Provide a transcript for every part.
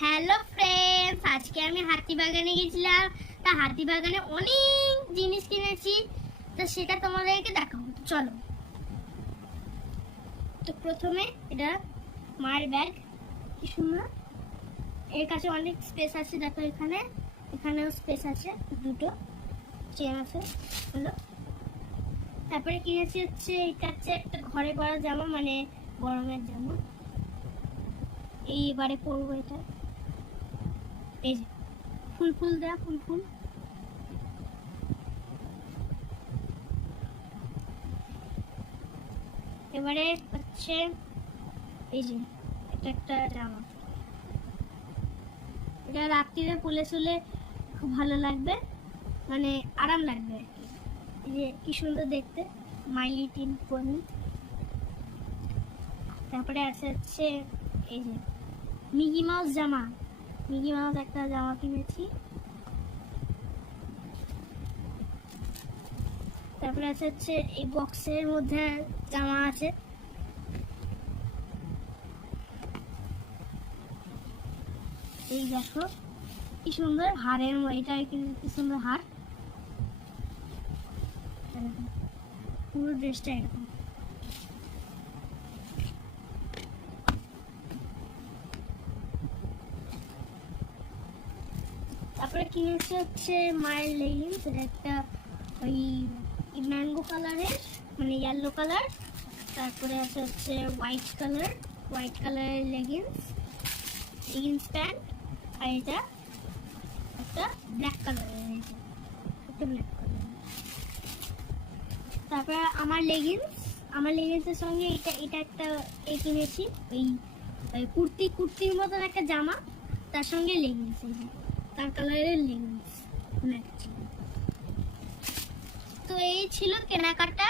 Hello friends আজকে আমি হাতিবাগানে গেছিলাম। তা হাতিবাগানে অনেক জিনিস কিনেছি। তো সেটা তোমাদেরকে দেখাবো। চলো। তো প্রথমে এটা মায়ের ব্যাগ। কি সুন্দর। এর কাছে অনেক স্পেস আছে, দেখো এখানে। এখানেও স্পেস আছে, দুটো চেন আছে, হলো। তারপরে কিনেছি হচ্ছে, এটা হচ্ছে একটা ঘরে পরা জামা মানে গরমের জামা। এই এবারে পরবো এটা। এই যে, ফুল ফুল দেয়া ফুল ফুল। এবারে হচ্ছে, এই যে, এটা একটা জামা। এটা রাত্রিরে পুলে শুলে খুব ভালো লাগবে মানে আরাম লাগবে এই যে, কি সুন্দর দেখতে মাইলি টিন পনি তারপরে আছে হচ্ছে, এই যে, মিকি মাউস জামা। মিকি মাউস একটা জামা কিনেছি। তারপরে আছে হচ্ছে এই বক্সের মধ্যে জামা আছে। এই দেখো, কি সুন্দর হাড়ের ম- এটা কি সুন্দর এরকম। পুরো ড্রেসটা এরকম। তারপরে কিনেছি হচ্ছে মায়ের লেগিংস এটা একটা ওই ম্যাঙ্গো কালারের মানে ইয়েলো কালার তারপরে আছে হচ্ছে হোয়াইট কালার হোয়াইট কালারের লেগিংস লেগিংস প্যান্ট আর এটা একটা ব্ল্যাক কালারের একটা ব্ল্যাক কালার তারপরে আমার লেগিংস আমার লেগিংসের সঙ্গে এটা এটা একটা এ কিনেছি, ওই কুর্তি, কুর্তির মতন একটা জামা, তার সঙ্গে লেগিংস তার কালারের লেগিংস তো এই ছিল কেনাকাটা।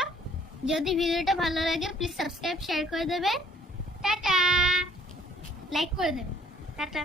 যদি ভিডিওটা ভালো লাগে প্লিজ সাবস্ক্রাইব শেয়ার করে দেবে টাটা! লাইক করে দেবে টাটা!